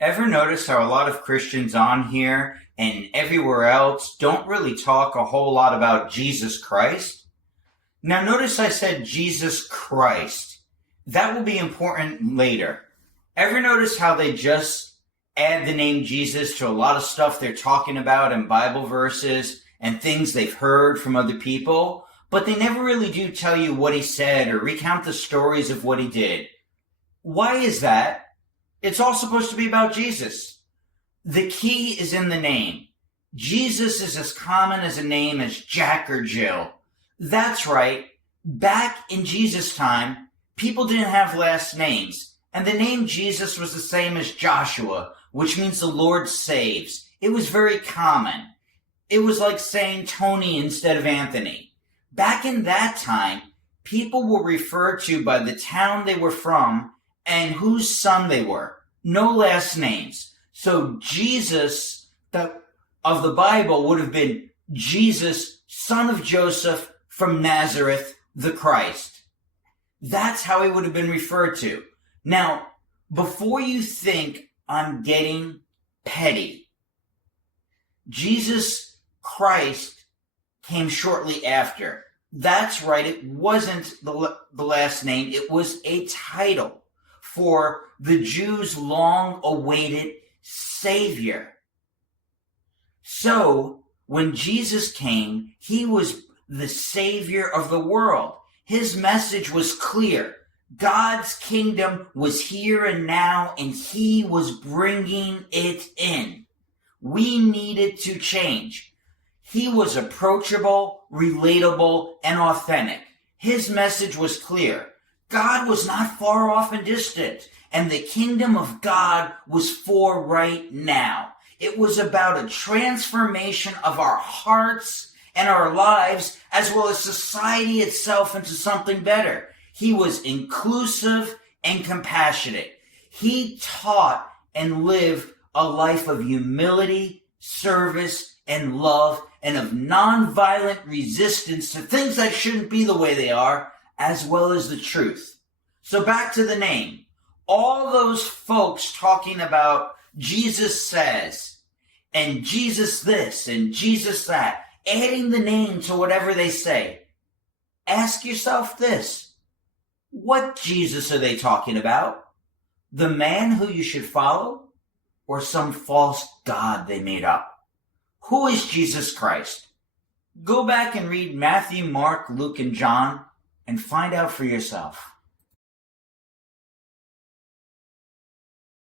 Ever notice how a lot of Christians on here and everywhere else don't really talk a whole lot about Jesus Christ? Now notice I said Jesus Christ. That will be important later. Ever notice how they just add the name Jesus to a lot of stuff they're talking about in Bible verses and things they've heard from other people, but they never really do tell you what he said or recount the stories of what he did? Why is that? It's all supposed to be about Jesus. The key is in the name. Jesus is as common as a name as Jack or Jill. That's right. Back in Jesus' time, people didn't have last names, and the name Jesus was the same as Joshua, which means the Lord saves. It was very common. It was like saying Tony instead of Anthony. Back in that time, people were referred to by the town they were from and whose son they were. No last names. So Jesus of the Bible would have been Jesus, son of Joseph from Nazareth, the Christ. That's how he would have been referred to. Now, before you think I'm getting petty, Jesus Christ came shortly after. That's right, it wasn't the last name, it was a title for the Jews' long-awaited Savior. So, when Jesus came, he was the Savior of the world. His message was clear. God's kingdom was here and now, and he was bringing it in. We needed to change. He was approachable, relatable, and authentic. His message was clear. God was not far off and distant, and the kingdom of God was for right now. It was about a transformation of our hearts and our lives, as well as society itself, into something better. He was inclusive and compassionate. He taught and lived a life of humility, service, and love, and of nonviolent resistance to things that shouldn't be the way they are, as well as the truth. So back to the name. All those folks talking about Jesus says, and Jesus this, and Jesus that, adding the name to whatever they say. Ask yourself this. What Jesus are they talking about? The man who you should follow, or some false god they made up? Who is Jesus Christ? Go back and read Matthew, Mark, Luke, and John and find out for yourself.